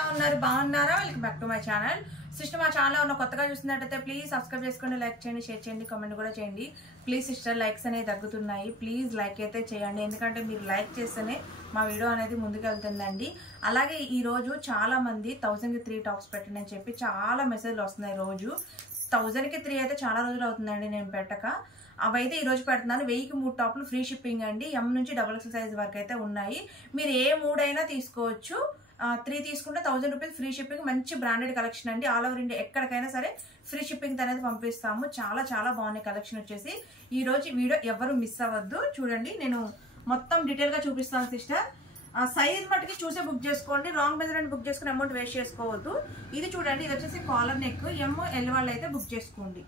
బాగున్నారా? Welcome back to my channel. Sister, మా channel ఉన్న కొత్తగా చూస్తున్నట్టయితే ప్లీజ్ సబ్స్క్రైబ్ చేసుకోండి, లైక్ చేయండి, షేర్ చేయండి, కామెంట్ కూడా చేయండి. ప్లీజ్ సిస్టర్, లైక్స్ అనేవి తగ్గుతున్నాయి. ప్లీజ్ లైక్ అయితే చేయండి, ఎందుకంటే మీరు లైక్ చేస్తేనే మా వీడియో అనేది ముందుకు వెళ్తుందండి. అలాగే ఈరోజు చాలా మంది 1000కి 3 టాప్స్ పెట్టండి అని చెప్పి చాలా మెసేజ్లు వస్తున్నాయి. రోజు 1000కి 3 అయితే చాలా రోజులు అవుతుందండి నేను పెట్టక. అవైతే ఈరోజు పెడుతున్నాను. 1000కి 3 టాప్లు ఫ్రీ షిప్పింగ్ అండి. ఎం నుంచి XXL సైజ్ వరకు అయితే ఉన్నాయి. మీరు ఏ 3 అయినా తీసుకోవచ్చు. 3 తీసుకుంటే 1000 రూపీస్ ఫ్రీ షిప్పింగ్. మంచి బ్రాండెడ్ కలెక్షన్ అండి. ఆల్ ఓవర్ ఇండియా ఎక్కడికైనా సరే ఫ్రీ షిప్పింగ్ అనేది పంపిస్తాము. చాలా చాలా బాగున్నాయి కలెక్షన్ వచ్చేసి. ఈ రోజు వీడియో ఎవరు మిస్ అవ్వద్దు. చూడండి, నేను మొత్తం డీటెయిల్ గా చూపిస్తాను సిస్టర్. సైజ్ మటుకి చూసే బుక్ చేసుకోండి. రాంగ్ మెజర్మెంట్ బుక్ చేసుకుని అమౌంట్ వేస్ట్ చేసుకోవద్దు. ఇది చూడండి, ఇది వచ్చేసి కాలర్ నెక్. ML వాళ్ళు అయితే బుక్ చేసుకోండి.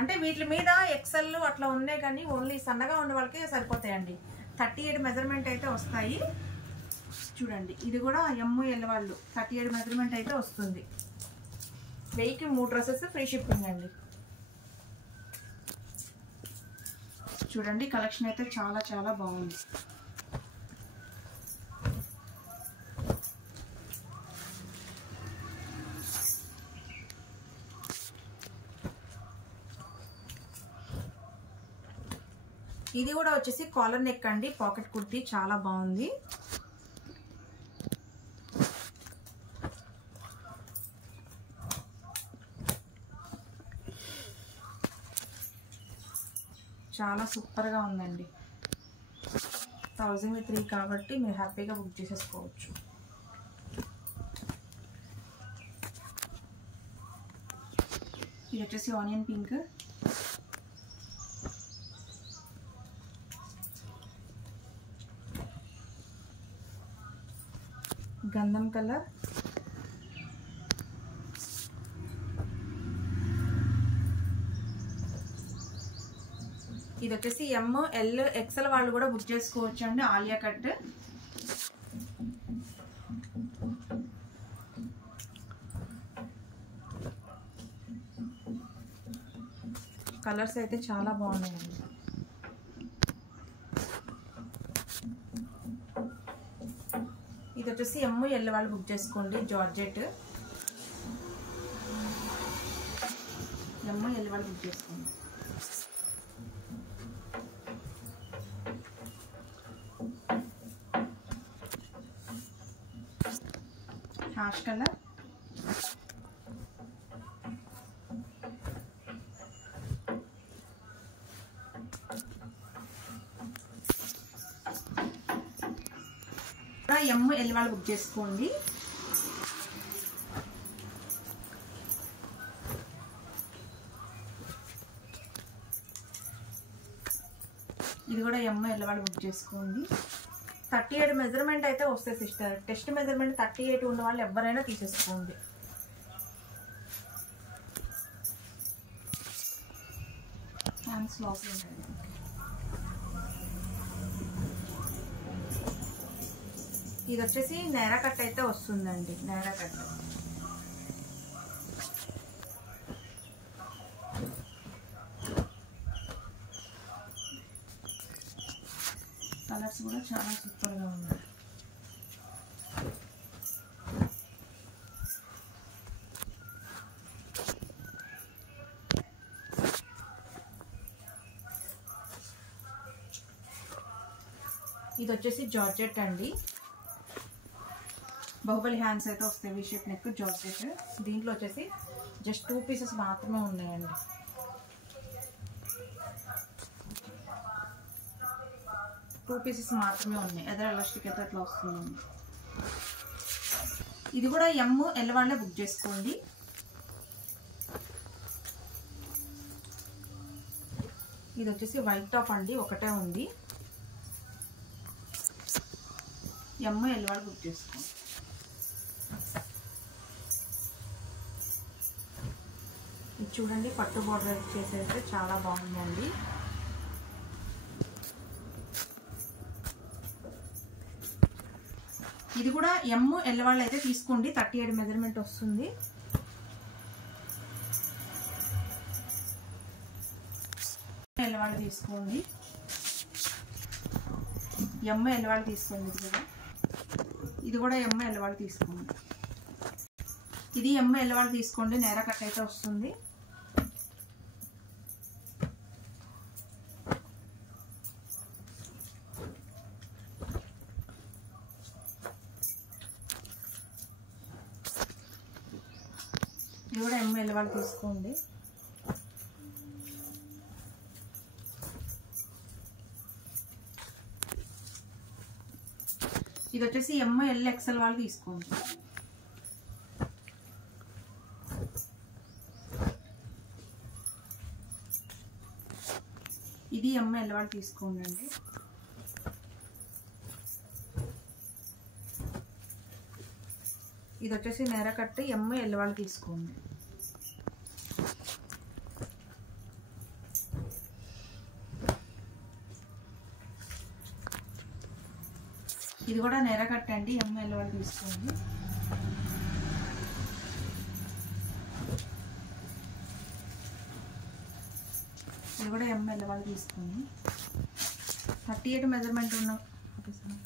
అంటే వీటి మీద XL అట్లా ఉన్నాయి, కానీ ఓన్లీ సన్నగా ఉన్న వాళ్ళకి సరిపోతాయండి. 38 మెజర్మెంట్ అయితే వస్తాయి. చూడండి, ఇది కూడా ML వాళ్ళు 38 మెజర్మెంట్ అయితే వస్తుంది. 1000కి 3 డ్రెస్సెస్ ఫ్రీ షిప్పింగ్ అండి. చూడండి, కలెక్షన్ అయితే చాలా చాలా బాగుంది. ఇది కూడా వచ్చేసి కాలర్ నెక్ అండి. పాకెట్ కుర్తీ చాలా బాగుంది. చాలా సూపర్గా ఉందండి. 1000కి 3 కాబట్టి మీరు హ్యాపీగా బుక్ చేసేసుకోవచ్చు. ఇది వచ్చేసి ఆనియన్ పింక్. గంధం కలర్. ఇది వచ్చేసి ML XL వాళ్ళు కూడా బుక్ చేసుకోవచ్చు అండి. ఆలియా కట్. కలర్స్ అయితే చాలా బాగున్నాయండి. ఇది వచ్చేసి ML వాళ్ళు బుక్ చేసుకోండి. జార్జెట్. ML వాళ్ళు బుక్ చేసుకోండి. Ash colour. ML వాళ్ళు బుక్ చేసుకోండి. ఇది కూడా ML వాళ్ళు బుక్ చేసుకోండి. 38 మెజర్మెంట్ అయితే వస్తాయి సిస్టర్. టెస్ట్ మెజర్మెంట్ 38 ఉన్న వాళ్ళు ఎవరైనా తీసేసుకోండి. హ్యాండ్స్ లాస్ ఉంటాయి. ఇది వచ్చేసి నేరా కట్ అయితే వస్తుందండి. నేరా కట్. కలర్స్ కూడా చాలా సూపర్గా ఉన్నాయి. ఇది వచ్చేసి జార్జెట్ అండి. బాహుబలి హ్యాండ్స్ అయితే వస్తాయి. V shape neck georgette. దీంట్లో వచ్చేసి జస్ట్ 2 పీసెస్ మాత్రమే ఉన్నాయండి. మాత్రమే ఉన్నాయి. ఎదర ఎలాస్టిక్ అయితే అట్లా వస్తుందండి. ఇది కూడా ML వాళ్ళే బుక్ చేసుకోండి. ఇది వచ్చేసి వైట్ టాప్ అండి. ఒకటే ఉంది. ML వాళ్ళు బుక్ చేసుకోండి. ఇది చూడండి, పట్టు బార్డర్ చేసేస్తే చాలా బాగుందండి. ఇది కూడా ML వాళ్ళు అయితే తీసుకోండి. 38 మెజర్మెంట్ వస్తుంది. ML వాళ్ళు తీసుకోండి. ML వాళ్ళు తీసుకోండి. ఇది కూడా ML వాళ్ళు తీసుకోండి. ఇది ML వాళ్ళు తీసుకోండి, నేరా కట్ అయితే వస్తుంది. ఇది కూడా ML వాళ్ళు తీసుకోండి. ఇది వచ్చేసి ML XL వాళ్ళు తీసుకోండి. ఇది ML వాళ్ళు తీసుకోండి అండి. ఇది వచ్చేసి నేరా కట్ ML వాళ్ళు తీసుకోండి. ఇది కూడా నేరా కట్ అండి, ML వాళ్ళు తీసుకోండి. ఇది కూడా ML వాళ్ళు తీసుకోండి. 38 మెజర్మెంట్ ఉన్న. Okay sir.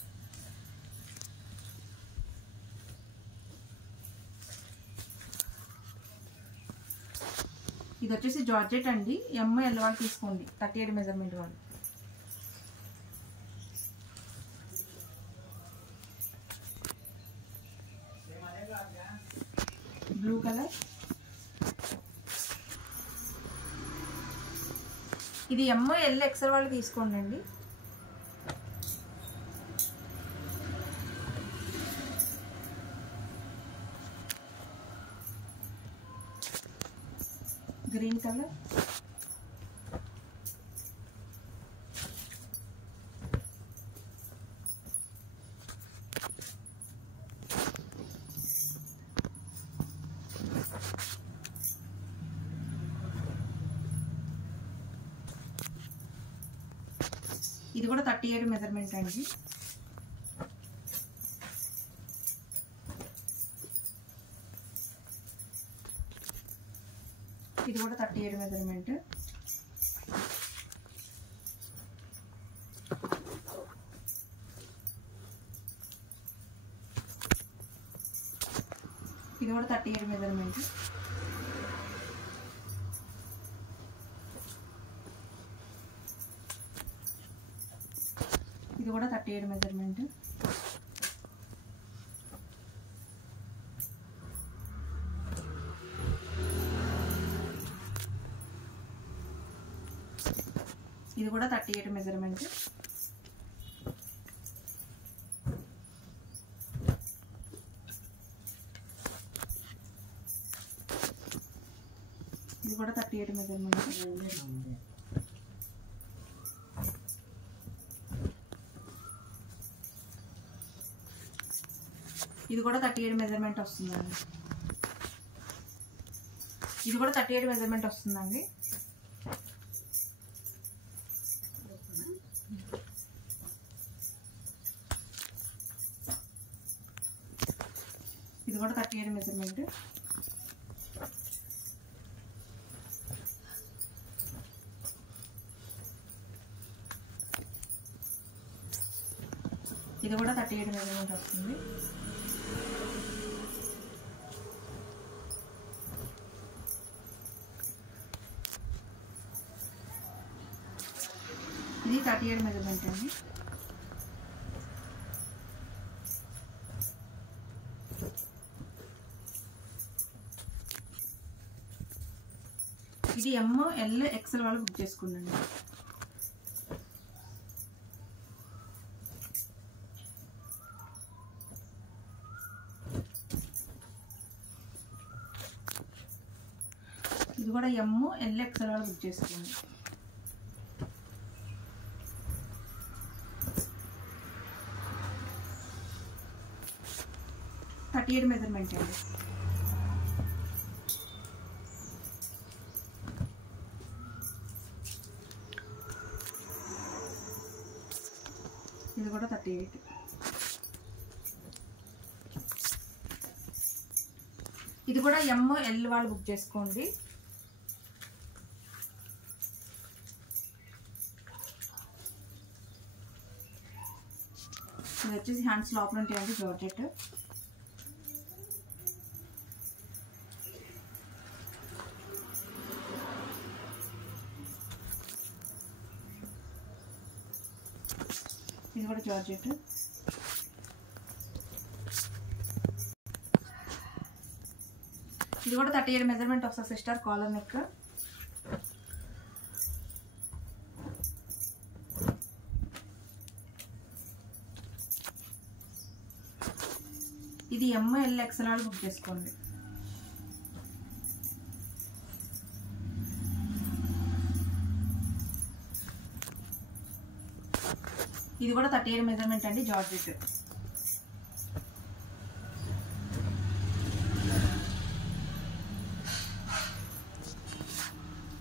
ఇది వచ్చేసి జార్జెట్ అండి, ML వాళ్ళు తీసుకోండి. 38 మెజర్మెంట్ వాళ్ళు. Blue colour. ఇది ML XL వాళ్ళు తీసుకోండి అండి. Green colour. ఇది కూడా 38 మెజర్మెంట్ అండి. ఇది కూడా 38 మెజర్మెంట్. ఇది కూడా 38 మెజర్మెంట్. ఇది కూడా 38 మెజర్మెంట్. ఇది కూడా 38 మెజర్మెంట్. ఇది కూడా 38 మెజర్మెంట్. ఇది కూడా 38 మెజర్మెంట్ వస్తుందండి. ఇది కూడా 38 మెజర్మెంట్ వస్తుందండి. ఇది కూడా 38 మెజర్మెంట్. ఇది కూడా 38 మెజర్మెంట్ వస్తుంది. ఇది 38 మెజర్మెంట్ అండి. ఇది ML XL వాళ్ళు బుక్ చేసుకున్నాండి. ఇది కూడా ML XL వాళ్ళు బుక్ చేసుకోండి. $38 మెజర్మెంట్ అండి. ఇది కూడా 38. ఇది కూడా ML వాళ్ళు బుక్ చేసుకోండి. ఇది వచ్చేసి హ్యాండ్స్ లోపల ఉంటాయండి జార్జెట్. ఇది కూడా జార్జెట్. ఇది కూడా 38 మెజర్మెంట్ వస్తుంది సిస్టర్. Collar neck. ఇది ML XL బుక్ చేసుకోండి. ఇది కూడా 38 మెజర్మెంట్ అండి, జార్జెట్.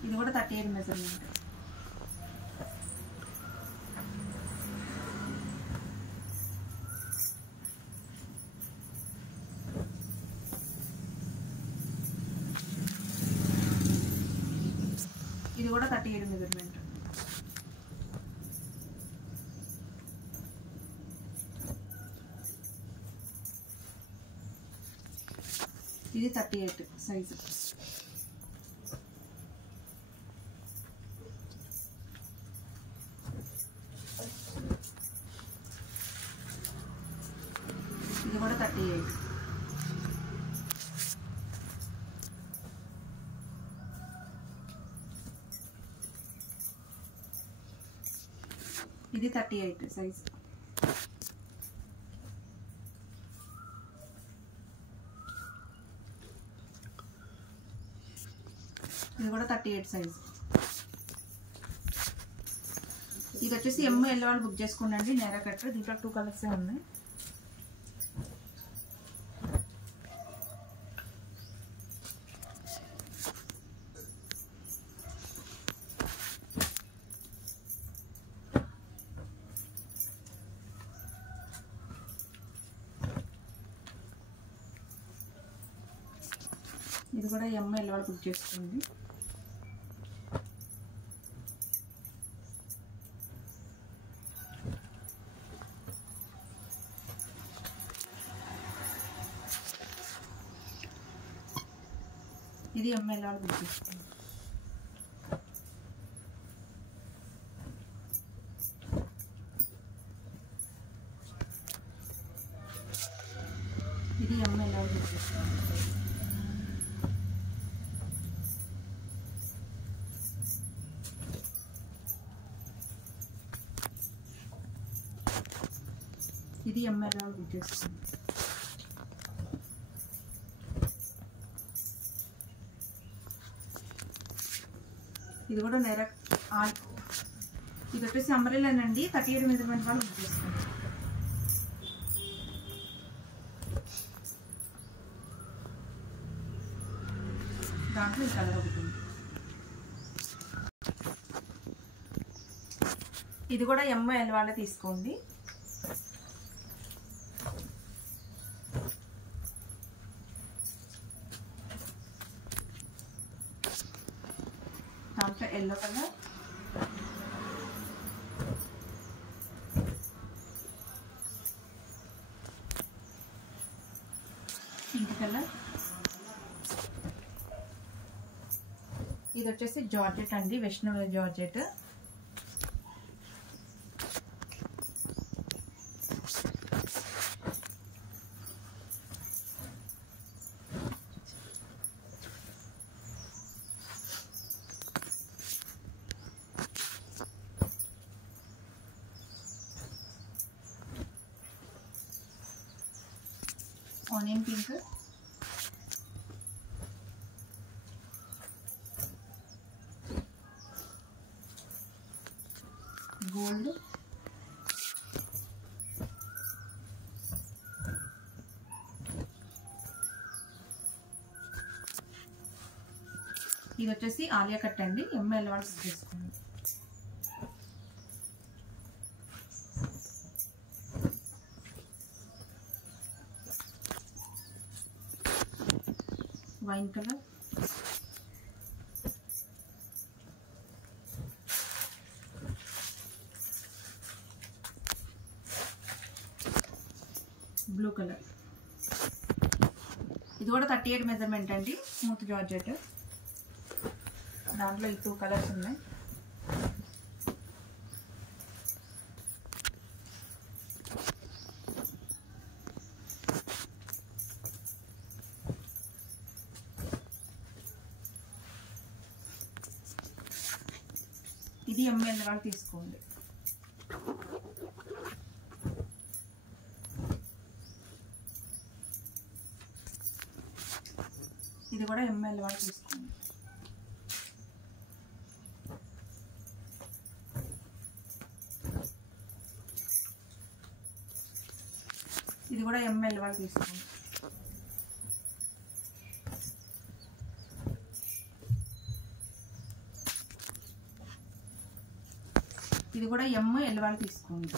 ఇది కూడా 38 మెజర్మెంట్. ఇది కూడా 38 మెజర్మెంట్. ఇది 38 సైజు. ఇది కూడా 38. ఇది 38 సైజ్. ఇది కూడా 38 సైజ్. ఇది వచ్చేసి ML వాళ్ళు బుక్ చేసుకోండి. నేరా కట్. దీంట్లో 2 కలర్స్ ఉన్నాయి. ఇది కూడా ML వాళ్ళు బుక్ చేసుకోండి. ఇది ML వాళ్ళు బుక్ చేసుకోండి. ఇది ML వాళ్ళు బుక్ చేసుకోండి. ఇది ML వాళ్ళు బుక్ చేసుకోండి. ఇది కూడా నేరా. ఇది వచ్చేసి అంబ్రెల్లానండి. 38 మెజర్మెంట్ వాళ్ళు బుక్ చేసుకోండి. దాంట్లో ఈ కలర్ ఒకటి. ఇది కూడా ML వాళ్ళే తీసుకోండి. దాంట్లో ఎల్లో కలర్, పింక్ కలర్. ఇది వచ్చేసి జార్జెట్ అండి, Vaishnavi georgette. Onion pink, gold, ఇది వచ్చేసి ఆలియా కట్ అండి. ML వాళ్ళు తీసుకోండి. Wine colour, blue colour. ఇది కూడా 38 మెజర్మెంట్ అండి, స్మూత్ జార్జెట్. దాంట్లో ఈ 2 కలర్స్ ఉన్నాయి. ఇది ఎంఎల్ వాళ్ళు తీసుకోండి. ఇది కూడా ఎంఎల్ వాళ్ళు తీసుకోండి. ఇది కూడా ఎంఎల్ వాళ్ళు తీసుకోండి. ఇది కూడా ఎంఎల్ వాళ్ళు తీసుకోండి.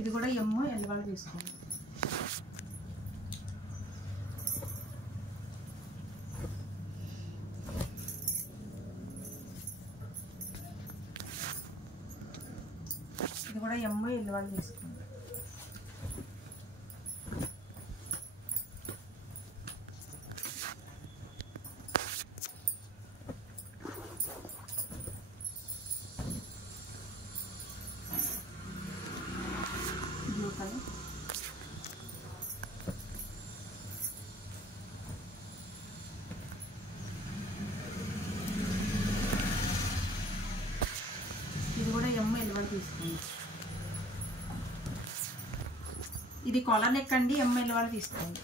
ఇది కూడా ఎంఎల్ వాళ్ళు తీసుకోండి. ఇది కూడా ఎంఎల్ వాళ్ళు తీసుకోండి. బ్లూ కలర్, ఇది కూడా ఎంఎల్ వాళ్ళు తీసుకోండి. ఇది కాలర్ నెక్ అండి, ఎంఎల్ వాళ్ళు తీసుకోండి.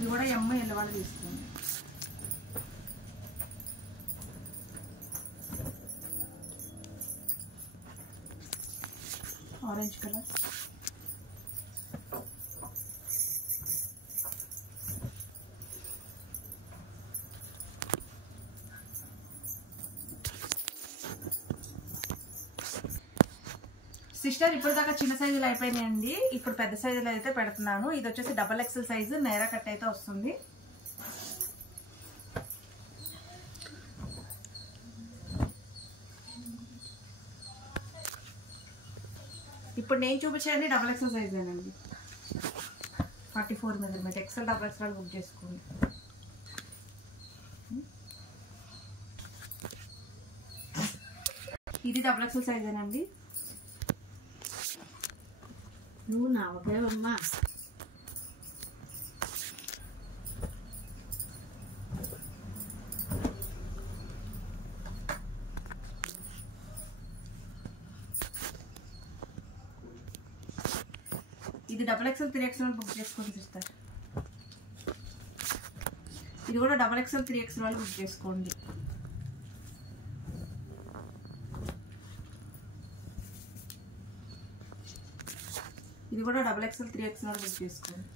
ఇది కూడా ఎంఎల్ వాళ్ళు తీసుకోండి. ఆరెంజ్ కలర్, సిస్టర్ ఇప్పుడు దాకా చిన్న సైజులు అయిపోయినాయండి. ఇప్పుడు పెద్ద సైజులు అయితే పెడుతున్నాను. ఇది వచ్చేసి డబల్ ఎక్సెల్ సైజు, నైరా కట్ అయితే వస్తుంది. ఇప్పుడు నేను చూపించేది డబల్ ఎక్సెల్ సైజేనండి. 44 mm XL double XL book చేసుకోండి. ఇది డబల్ ఎక్సెల్ సైజేనండి. నువ్వు నా ఒకేవమ్మా. ఇది డబల్ ఎక్సెల్ 3XL బుక్ చేసుకోండి సిస్టర్. ఇది కూడా డబల్ ఎక్సెల్ 3XL వాళ్ళు బుక్ చేసుకోండి. ఇది కూడా డబల్ ఎక్సెల్ 3XL వాళ్ళు బుక్ చేసుకోండి.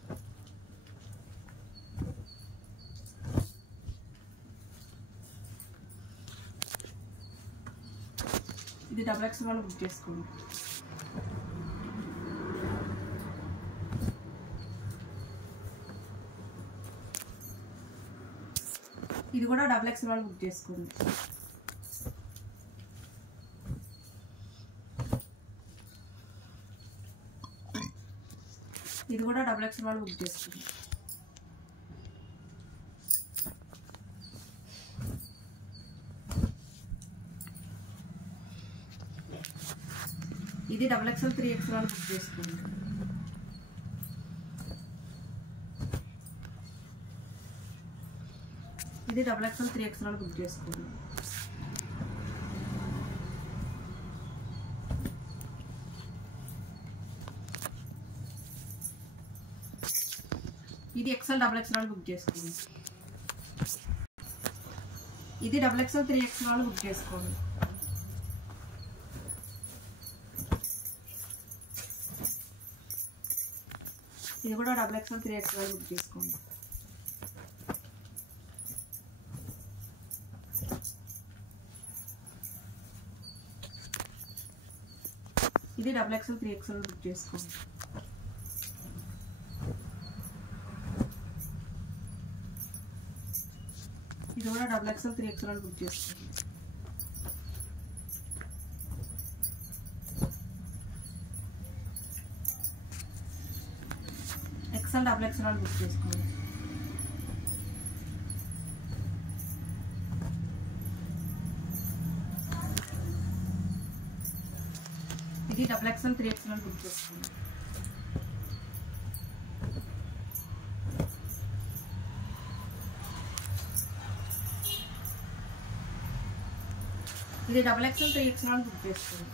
ఇది డబల్ ఎక్సెల్ వాళ్ళు బుక్ చేసుకోండి. ఇది కూడా డబల్ ఎక్సెల్ వాళ్ళు బుక్ చేసుకోండి. ఇది కూడా డబల్ ఎక్సెల్ వాళ్ళు బుక్ చేసుకోండి. ఇది డబల్ ఎక్సెల్ 3XL వాళ్ళు బుక్ చేసుకోండి. ఇది డబల్ ఎక్సెల్ 3XL వాళ్ళు బుక్ చేసుకోండి. ఇది ఎక్సెల్ డబల్ ఎక్సెల్ వాళ్ళు బుక్ చేసుకోండి. ఇది డబల్ ఎక్సెల్ 3XL వాళ్ళు బుక్ చేసుకోండి. ఇది కూడా XXL 3XL బుక్ చేసుకోండి. ఇది XXL 3XL బుక్ చేసుకోండి. ఇది కూడా XXL 3XL బుక్ చేసుకోండి. XL XXL బుక్ చేసుకోండి. ఇది XXL 3XL బుక్ చేసుకోండి. ఇది XXL 3XL బుక్ చేసుకోండి.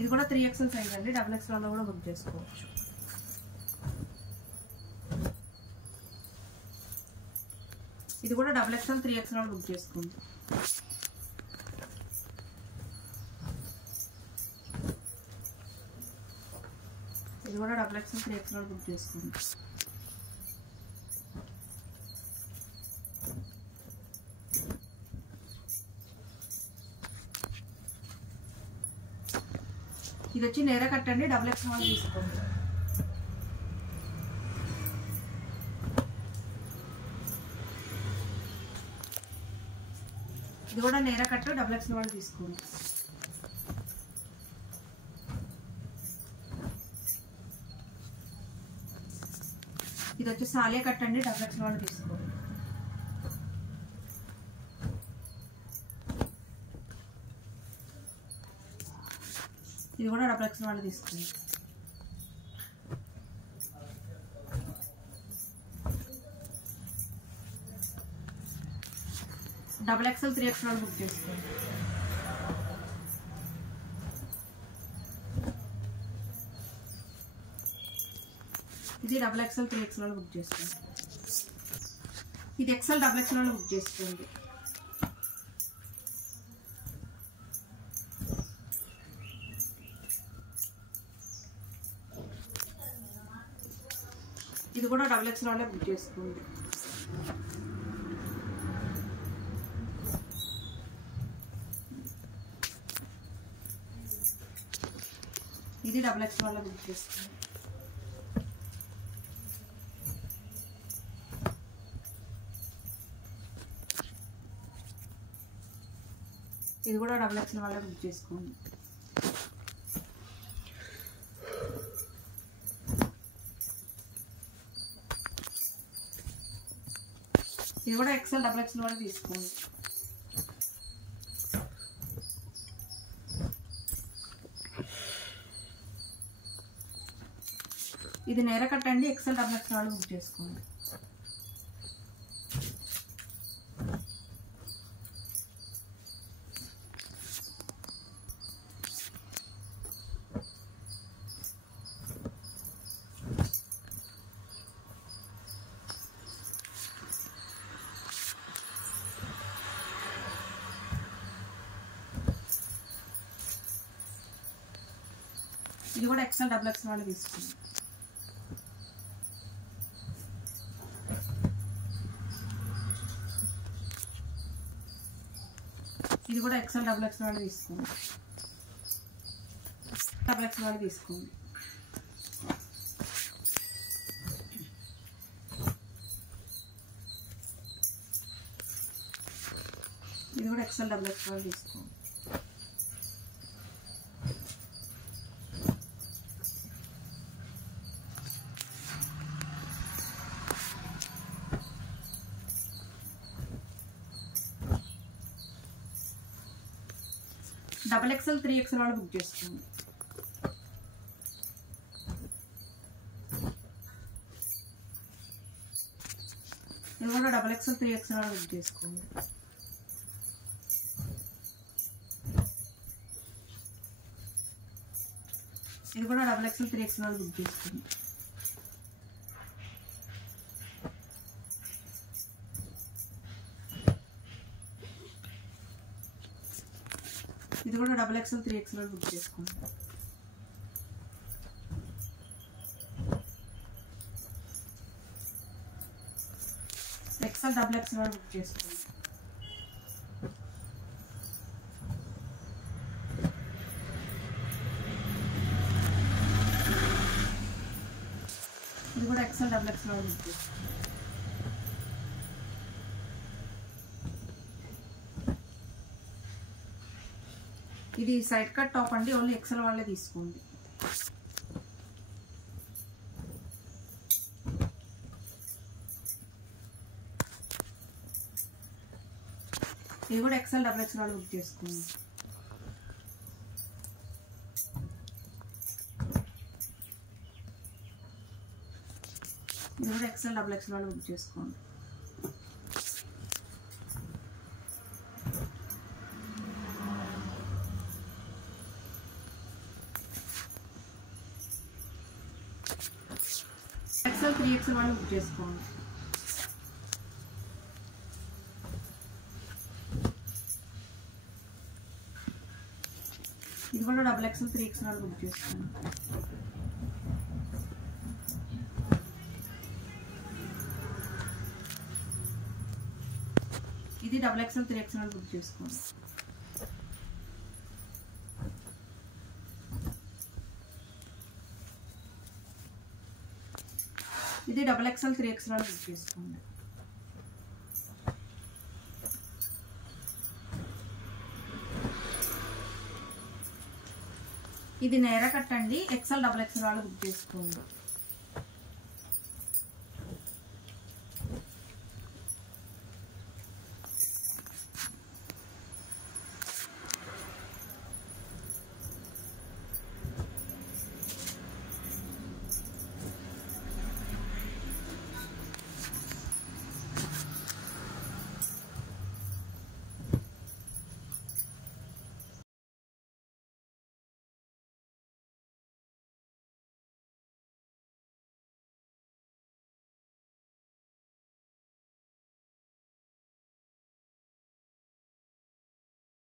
ఇది కూడా 3XL సైజ్ అండి. XXL కూడా బుక్ చేసుకోవచ్చు. ఇది కూడా XXL 3XL బుక్ చేసుకోండి. ఇది కూడా XXL 3XL బుక్ చేసుకోండి. ఇది వచ్చి నేర కట్టండి. XXL తీసుకోండి. ఇది కూడా నేర కట్టు. XXL తీసుకోండి. ఇది వచ్చి సాలియా కట్టండి. XXL తీసుకోండి. ఇది కూడా XXL తీసుకోండి. XXL 3XL బుక్ చేసుకోండి. ఇది XXL 3XL బుక్ చేసుకోండి. ఇది XL XXL బుక్ చేసుకోండి. ఇది కూడా XXL బుక్ చేసుకోండి. ఇది XXL బుక్ చేసుకోండి. ఇది కూడా XXL బుక్ చేసుకోండి. ఇది కూడా XL XXL తీసుకోండి. ఇది నేర కట్టండి. XL XXL బుక్ చేసుకోండి. ఇది కూడా XL XXL తీసుకోండి. ఇది కూడా XL XXL తీసుకోండి. XXL తీసుకోండి. ఇది కూడా XL XXL తీసుకోండి. XXL 3XL బుక్ చేసుకోండి. ఇది కూడా XXL 3XL బుక్ చేసుకోండి. ఇది కూడా XXL 3XL బుక్ చేసుకోండి. ఇది కూడా XXL 3XL బుక్ చేసుకోండి. XL XXL బుక్ చేసుకోండి. ఇది కూడా XL XXL బుక్ చేసుకోండి. ఇది సైడ్ కట్ టాప్ అండి, ఓన్లీ XL వాళ్ళే తీసుకోండి. ఇది కూడా XL XXL వాళ్ళు బుక్ చేసుకోండి. ఇది కూడా XL XXL వాళ్ళు బుక్ చేసుకోండి. XL 3XL వాళ్ళు బుక్ చేసుకోండి. ఇది కూడా XXL 3XL వాళ్ళు బుక్ చేసుకోండి. ఇది XXL 3XL వాళ్ళు బుక్ చేసుకోండి. ఇది XXL 3XL వాళ్ళు బుక్ చేసుకోండి. ఇది నేర కట్ అండి, XL XXL వాళ్ళు బుక్ చేసుకోండి.